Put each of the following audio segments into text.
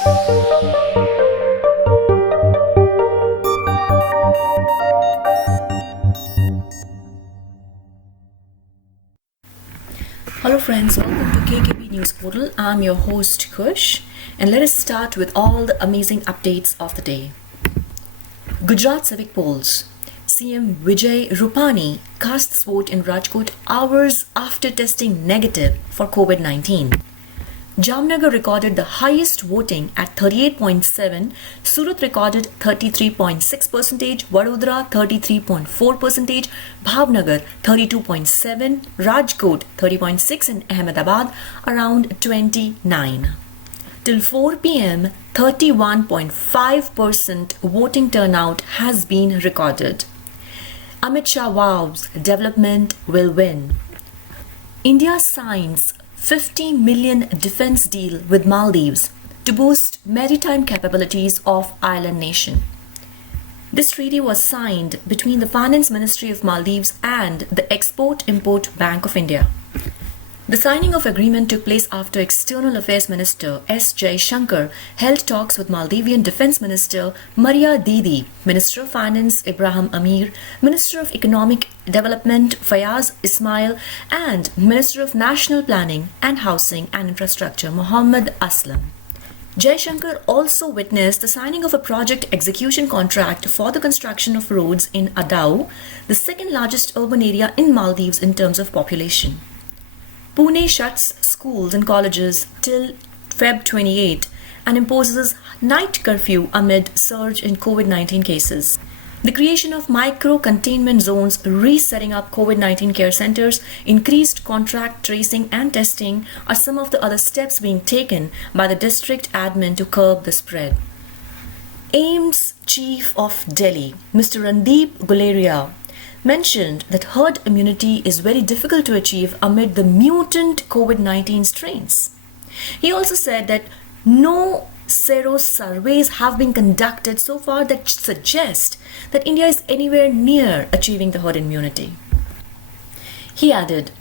Hello friends, welcome to KKB News Portal. I'm your host Kush, and let us start with all the amazing updates of the day. Gujarat civic polls. CM Vijay Rupani casts vote in Rajkot hours after testing negative for COVID-19. Jamnagar recorded the highest voting at 38.7%, Surat recorded 33.6%, Vadodara 33.4%, Bhavnagar 32.7%, Rajkot 30.6% and Ahmedabad around 29%. Till 4 p.m., 31.5% voting turnout has been recorded. Amit Shah vows development will win. India signs $50 million defense deal with Maldives to boost maritime capabilities of island nation. This treaty was signed between the Finance Ministry of Maldives and the Export-Import Bank of India. The signing of agreement took place after External Affairs Minister S. Jaishankar held talks with Maldivian Defense Minister Maria Didi, Minister of Finance Ibrahim Amir, Minister of Economic Development Fayaz Ismail, and Minister of National Planning and Housing and Infrastructure Mohammad Aslam. Jaishankar also witnessed the signing of a project execution contract for the construction of roads in Adau, the second largest urban area in Maldives in terms of population. Pune shuts schools and colleges till Feb 28 and imposes night curfew amid surge in COVID-19 cases. The creation of micro-containment zones, resetting up COVID-19 care centers, increased contract tracing and testing are some of the other steps being taken by the district admin to curb the spread. AIIMS Chief of Delhi, Mr. Randeep Guleria, mentioned that herd immunity is very difficult to achieve amid the mutant COVID-19 strains. He also said that no sero surveys have been conducted so far that suggest that India is anywhere near achieving the herd immunity. He added,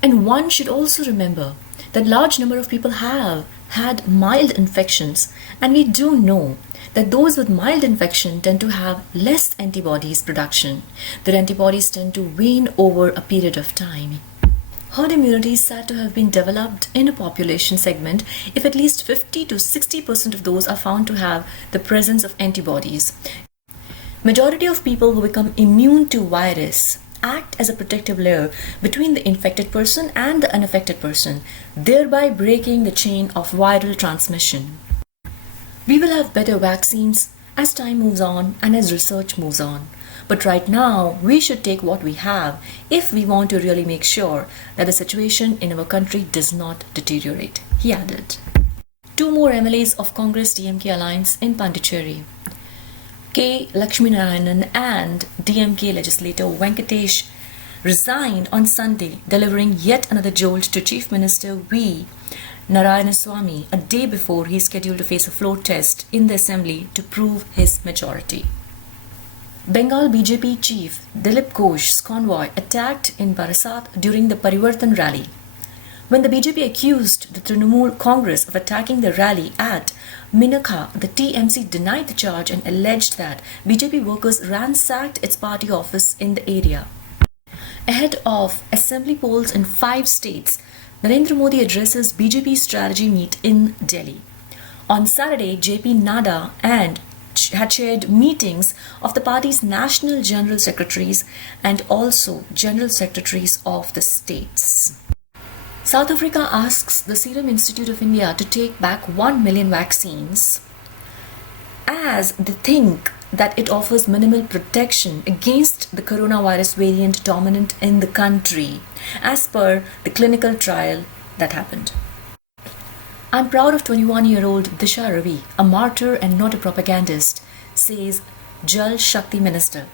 and one should also remember that large number of people have had mild infections, and we do know that those with mild infection tend to have less antibodies production. Their antibodies tend to wane over a period of time. Herd immunity is said to have been developed in a population segment if at least 50 to 60% of those are found to have the presence of antibodies. Majority of people who become immune to virus act as a protective layer between the infected person and the unaffected person, thereby breaking the chain of viral transmission. We will have better vaccines as time moves on and as research moves on. But right now, we should take what we have if we want to really make sure that the situation in our country does not deteriorate, he added. Two more MLAs of Congress DMK alliance in Pondicherry, K. Lakshminarayanan and DMK legislator Venkatesh, resigned on Sunday, delivering yet another jolt to Chief Minister V. Narayanaswamy a day before he is scheduled to face a floor test in the assembly to prove his majority. Bengal BJP chief Dilip Ghosh's convoy attacked in Barasat during the Parivartan rally. When the BJP accused the Trinamool Congress of attacking the rally at Minakha, the TMC denied the charge and alleged that BJP workers ransacked its party office in the area. Ahead of assembly polls in 5 states, Narendra Modi addresses BJP strategy meet in Delhi. On Saturday, JP Nadda had chaired meetings of the party's national general secretaries and also general secretaries of the states. South Africa asks the Serum Institute of India to take back 1 million vaccines as they think that it offers minimal protection against the coronavirus variant dominant in the country, as per the clinical trial that happened. I'm proud of 21-year-old Disha Ravi, a martyr and not a propagandist, says Jal Shakti Minister.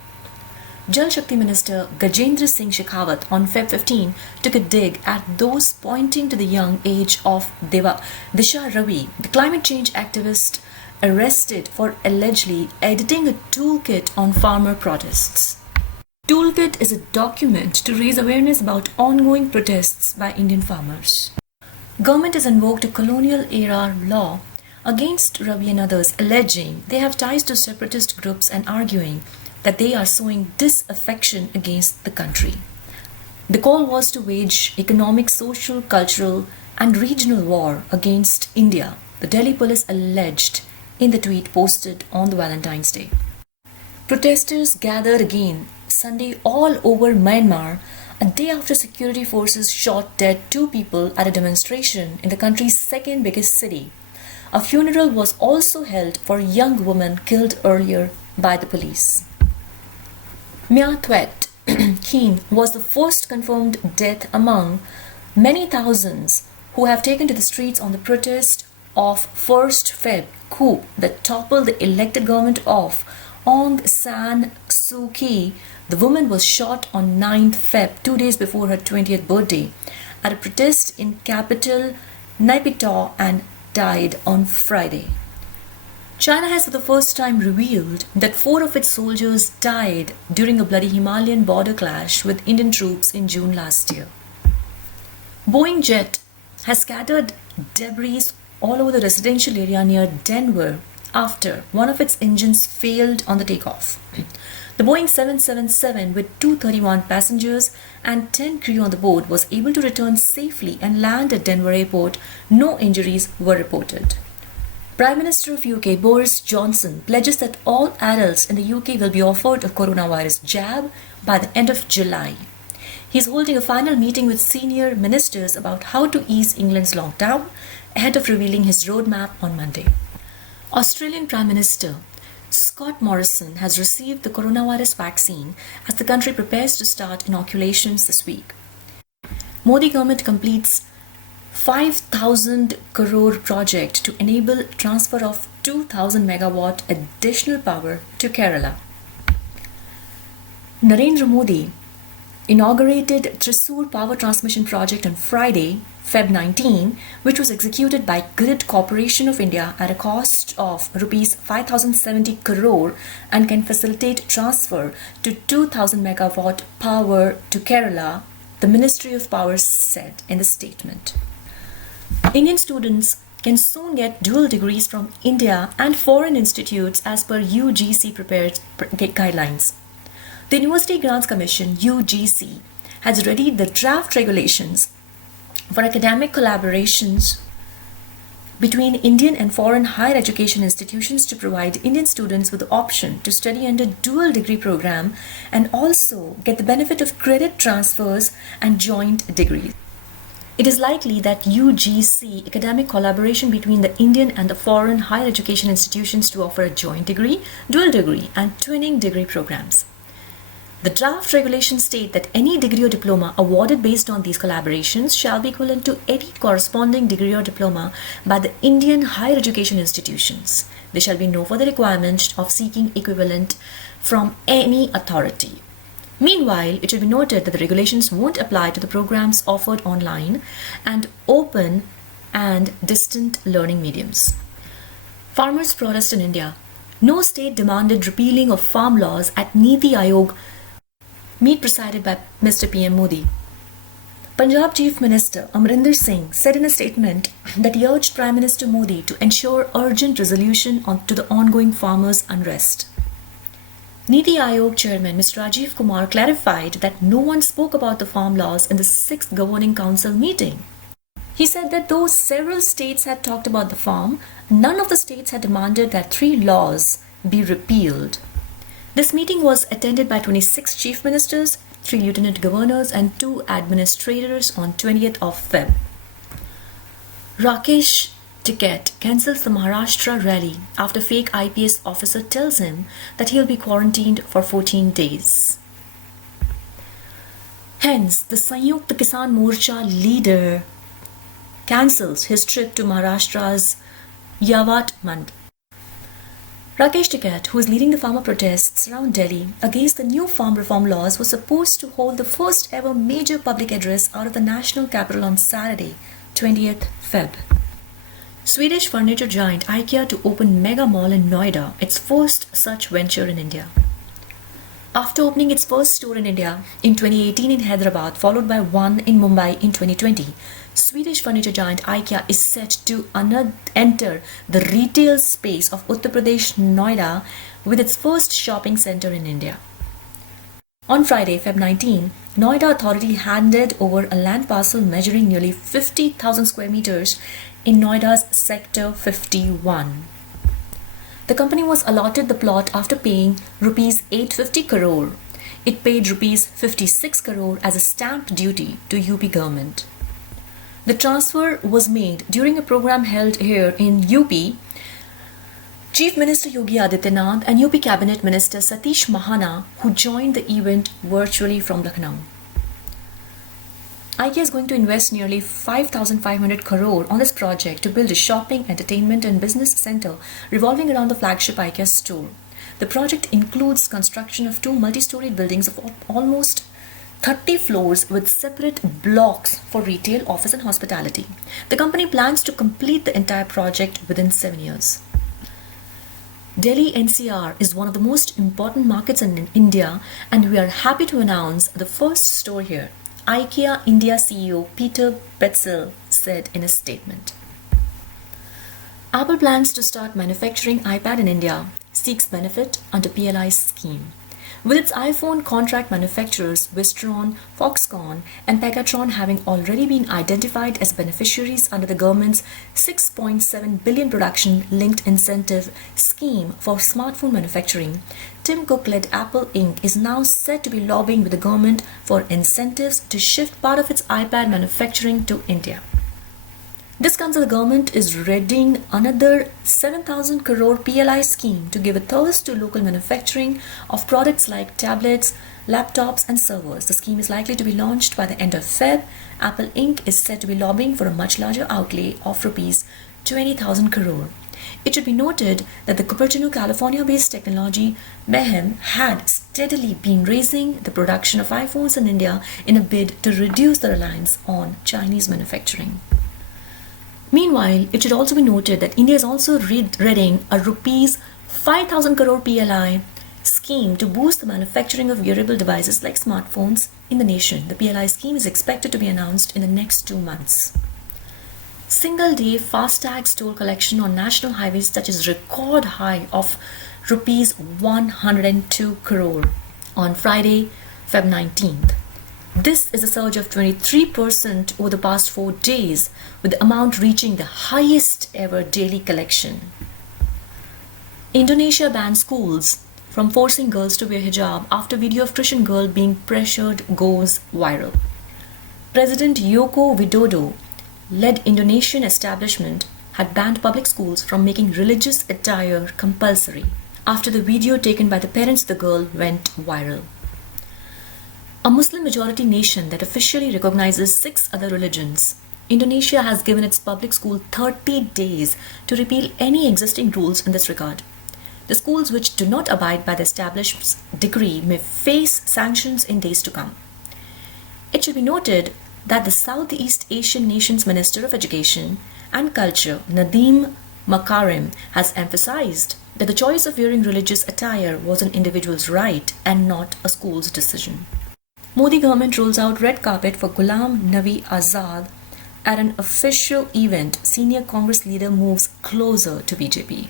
Jal Shakti Minister Gajendra Singh Shekhawat on Feb 15 took a dig at those pointing to the young age of Disha Ravi, the climate change activist arrested for allegedly editing a toolkit on farmer protests. Toolkit is a document to raise awareness about ongoing protests by Indian farmers. Government has invoked a colonial era law against Ravi and others, alleging they have ties to separatist groups and arguing that they are sowing disaffection against the country. The call was to wage economic, social, cultural, and regional war against India, the Delhi police alleged in the tweet posted on the Valentine's Day. Protesters gathered again Sunday all over Myanmar, a day after security forces shot dead 2 people at a demonstration in the country's second biggest city. A funeral was also held for a young woman killed earlier by the police. Mya Twet Keen was the first confirmed death among many thousands who have taken to the streets on the protest of 1st Feb coup that toppled the elected government of Aung San Suu Kyi. The woman was shot on 9th Feb, 2 days before her 20th birthday, at a protest in capital Naypyidaw and died on Friday. China has for the first time revealed that 4 of its soldiers died during a bloody Himalayan border clash with Indian troops in June last year. Boeing jet has scattered debris all over the residential area near Denver after one of its engines failed on the takeoff. The Boeing 777 with 231 passengers and 10 crew on the board was able to return safely and land at Denver airport. No injuries were reported. Prime Minister of UK Boris Johnson pledges that all adults in the UK will be offered a coronavirus jab by the end of July. He is holding a final meeting with senior ministers about how to ease England's lockdown ahead of revealing his roadmap on Monday. Australian Prime Minister Scott Morrison has received the coronavirus vaccine as the country prepares to start inoculations this week. Modi government completes 5,000 crore project to enable transfer of 2,000 megawatt additional power to Kerala. Narendra Modi inaugurated Thrissur power transmission project on Friday, Feb 19, which was executed by Grid Corporation of India at a cost of Rs 5,070 crore and can facilitate transfer to 2,000 megawatt power to Kerala, the Ministry of Power said in the statement. Indian students can soon get dual degrees from India and foreign institutes as per UGC prepared guidelines. The University Grants Commission, UGC, has readied the draft regulations for academic collaborations between Indian and foreign higher education institutions to provide Indian students with the option to study under dual degree program and also get the benefit of credit transfers and joint degrees. It is likely that UGC academic collaboration between the Indian and the foreign higher education institutions to offer a joint degree, dual degree and twinning degree programs. The draft regulations state that any degree or diploma awarded based on these collaborations shall be equivalent to any corresponding degree or diploma by the Indian higher education institutions. There shall be no further requirement of seeking equivalent from any authority. Meanwhile, it should be noted that the regulations won't apply to the programs offered online and open and distant learning mediums. Farmers protest in India. No state demanded repealing of farm laws at Niti Aayog meet presided by Mr. PM Modi. Punjab Chief Minister Amrinder Singh said in a statement that he urged Prime Minister Modi to ensure urgent resolution to the ongoing farmers' unrest. Niti Aayog Chairman Mr. Rajiv Kumar clarified that no one spoke about the farm laws in the 6th Governing Council meeting. He said that though several states had talked about the farm, none of the states had demanded that 3 laws be repealed. This meeting was attended by 26 chief ministers, 3 lieutenant governors and 2 administrators on 20th of Feb. Rakesh Tiket cancels the Maharashtra rally after fake IPS officer tells him that he'll be quarantined for 14 days. Hence, the Sanyukta Kisan Morcha leader cancels his trip to Maharashtra's Yavatmand. Rakesh Tiket, who is leading the farmer protests around Delhi against the new farm reform laws, was supposed to hold the first ever major public address out of the national capital on Saturday, 20th Feb. Swedish furniture giant IKEA to open mega mall in Noida, its first such venture in India. After opening its first store in India in 2018 in Hyderabad, followed by one in Mumbai in 2020, Swedish furniture giant IKEA is set to enter the retail space of Uttar Pradesh, Noida, with its first shopping center in India. On Friday, Feb 19, Noida Authority handed over a land parcel measuring nearly 50,000 square meters in Noida's Sector 51. The company was allotted the plot after paying rupees 850 crore. It paid rupees 56 crore as a stamp duty to UP government. The transfer was made during a program held here in UP. Chief Minister Yogi Adityanath and UP Cabinet Minister Satish Mahana, who joined the event virtually from Lucknow. IKEA is going to invest nearly 5,500 crore on this project to build a shopping, entertainment and business center revolving around the flagship IKEA store. The project includes construction of two multi-storied buildings of almost 30 floors with separate blocks for retail, office and hospitality. The company plans to complete the entire project within 7 years. Delhi NCR is one of the most important markets in India, and we are happy to announce the first store here, IKEA India CEO Peter Betzel said in a statement. Apple plans to start manufacturing iPad in India, seeks benefit under PLI scheme. With its iPhone contract manufacturers Wistron, Foxconn and Pegatron having already been identified as beneficiaries under the government's 6.7 billion production-linked incentive scheme for smartphone manufacturing, Tim Cook-led Apple Inc. is now set to be lobbying with the government for incentives to shift part of its iPad manufacturing to India. This comes as the government is readying another 7,000 crore PLI scheme to give a thrust to local manufacturing of products like tablets, laptops and servers. The scheme is likely to be launched by the end of Feb. Apple Inc. is said to be lobbying for a much larger outlay of rupees 20,000 crore. It should be noted that the Cupertino, California-based technology Behem had steadily been raising the production of iPhones in India in a bid to reduce the reliance on Chinese manufacturing. Meanwhile, it should also be noted that India is also readying a rupees 5,000 crore PLI scheme to boost the manufacturing of wearable devices like smartphones in the nation. The PLI scheme is expected to be announced in the next 2 months. Single-day FASTag toll collection on national highways touches record high of rupees 102 crore on Friday, Feb 19th. This is a surge of 23% over the past 4 days, with the amount reaching the highest ever daily collection. Indonesia bans schools from forcing girls to wear hijab after video of Christian girl being pressured goes viral. President Joko Widodo led Indonesian establishment had banned public schools from making religious attire compulsory after the video taken by the parents of the girl went viral. A Muslim-majority nation that officially recognizes 6 other religions, Indonesia has given its public school 30 days to repeal any existing rules in this regard. The schools which do not abide by the established decree may face sanctions in days to come. It should be noted that the Southeast Asian nation's Minister of Education and Culture, Nadhim Makarim, has emphasized that the choice of wearing religious attire was an individual's right and not a school's decision. Modi government rolls out red carpet for Ghulam Nabi Azad at an official event. Senior Congress leader moves closer to BJP.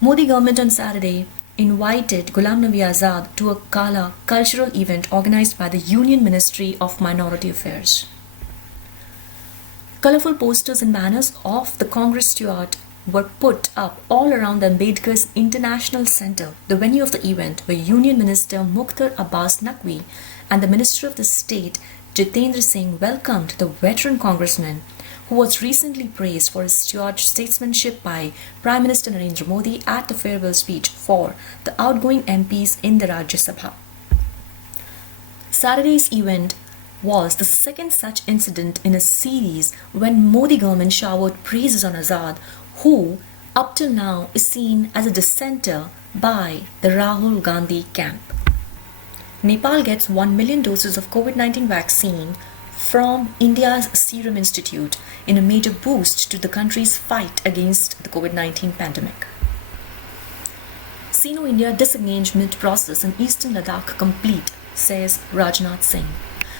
Modi government on Saturday invited Ghulam Nabi Azad to a gala cultural event organized by the Union Ministry of Minority Affairs. Colorful posters and banners of the Congress steward were put up all around the Ambedkar's International Center, the venue of the event, where Union Minister Mukhtar Abbas Naqvi and the Minister of the State Jitendra Singh welcomed the veteran congressman who was recently praised for his steward statesmanship by Prime Minister Narendra Modi at the farewell speech for the outgoing MPs in the Rajya Sabha. Saturday's event was the second such incident in a series when Modi government showered praises on Azad, who up till now is seen as a dissenter by the Rahul Gandhi camp. Nepal gets 1 million doses of COVID-19 vaccine from India's Serum Institute in a major boost to the country's fight against the COVID-19 pandemic. Sino-India disengagement process in eastern Ladakh complete, says Rajnath Singh.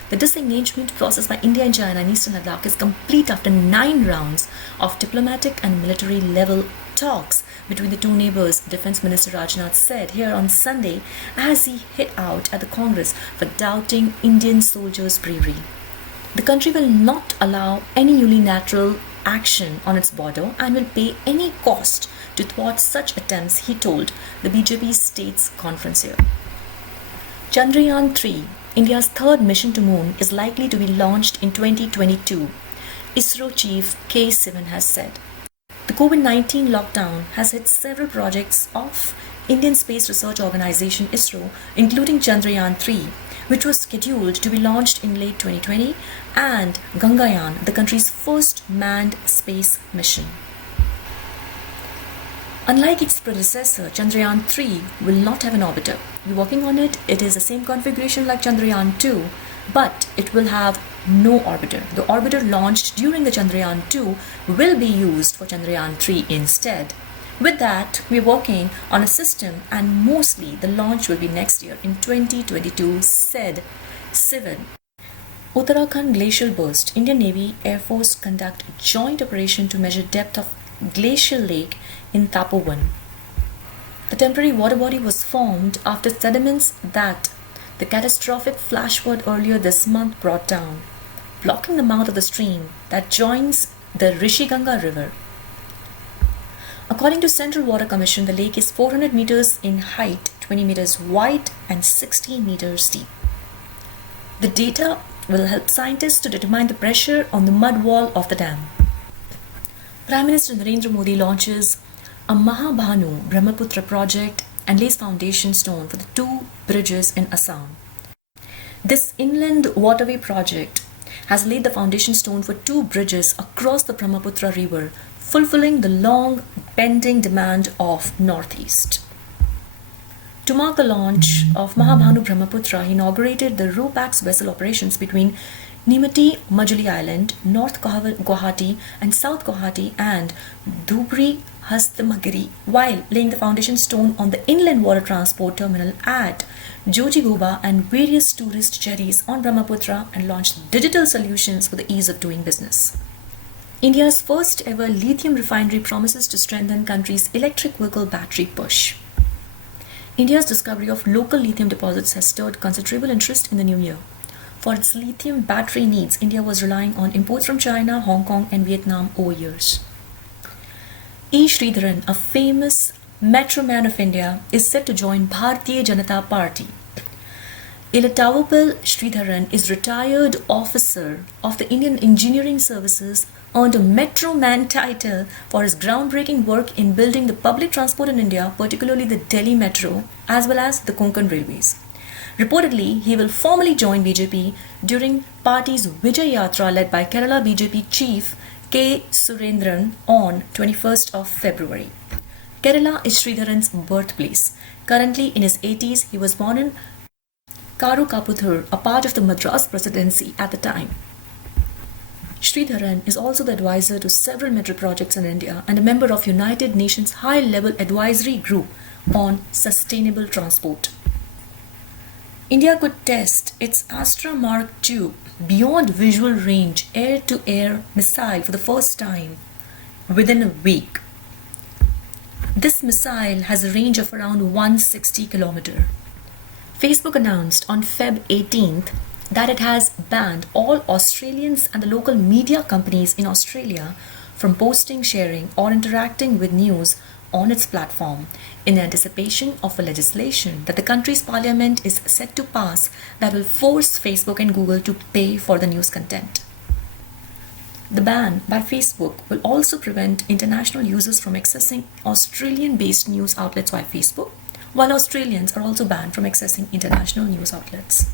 The disengagement process by India and China in eastern Ladakh is complete after 9 rounds of diplomatic and military level talks between the two neighbors, Defense Minister Rajnath said here on Sunday as he hit out at the Congress for doubting Indian soldiers' bravery. The country will not allow any unilateral action on its border and will pay any cost to thwart such attempts, he told the BJP States Conference here. Chandrayaan-3, India's third mission to moon, is likely to be launched in 2022, ISRO chief K. Sivan has said. The COVID-19 lockdown has hit several projects of Indian Space Research Organization ISRO, including Chandrayaan-3, which was scheduled to be launched in late 2020, and Gangayaan, the country's first manned space mission. Unlike its predecessor, Chandrayaan-3 will not have an orbiter. We're working on it. It is the same configuration like Chandrayaan-2, but it will have no orbiter. The orbiter launched during the Chandrayaan-2 will be used for Chandrayaan-3 instead. With that, we're working on a system and mostly the launch will be next year in 2022, said Sivan. Uttarakhand glacial burst. Indian Navy Air Force conduct joint operation to measure depth of glacial lake in Tapovan. The temporary water body was formed after sediments that the catastrophic flash flood earlier this month brought down, blocking the mouth of the stream that joins the Rishiganga River. According to Central Water Commission, the lake is 400 meters in height, 20 meters wide and 60 meters deep. The data will help scientists to determine the pressure on the mud wall of the dam. Prime Minister Narendra Modi launches a Mahabhanu Brahmaputra project and lays foundation stone for the 2 bridges in Assam. This inland waterway project has laid the foundation stone for 2 bridges across the Brahmaputra river, fulfilling the long pending demand of Northeast. To mark the launch of Mahabhanu Brahmaputra, he inaugurated the RoPax vessel operations between Nimati Majuli Island, North Guwahati and South Guwahati, and Dhubri Hastamagiri, while laying the foundation stone on the inland water transport terminal at Jojigoba and various tourist jetties on Brahmaputra, and launched digital solutions for the ease of doing business. India's first ever lithium refinery promises to strengthen country's electric vehicle battery push. India's discovery of local lithium deposits has stirred considerable interest in the new year. For its lithium battery needs, India was relying on imports from China, Hong Kong and Vietnam over years. E. Sridharan, a famous metro man of India, is set to join Bharatiya Janata Party. Ilatavapil Sridharan is retired officer of the Indian Engineering Services, earned a Metro Man title for his groundbreaking work in building the public transport in India, particularly the Delhi Metro, as well as the Konkan Railways. Reportedly, he will formally join BJP during party's Vijay Yatra led by Kerala BJP chief K. Surendran on 21st of February. Kerala is Sridharan's birthplace. Currently in his 80s, he was born in Karukaputhur, a part of the Madras presidency at the time. Sridharan is also the advisor to several metro projects in India and a member of United Nations High-Level Advisory Group on Sustainable Transport. India could test its Astra Mark II beyond visual range air-to-air missile for the first time within a week. This missile has a range of around 160 km. Facebook announced on Feb 18th that it has banned all Australians and the local media companies in Australia from posting, sharing or interacting with news on its platform in anticipation of a legislation that the country's parliament is set to pass that will force Facebook and Google to pay for the news content. The ban by Facebook will also prevent international users from accessing Australian-based news outlets via Facebook, while Australians are also banned from accessing international news outlets.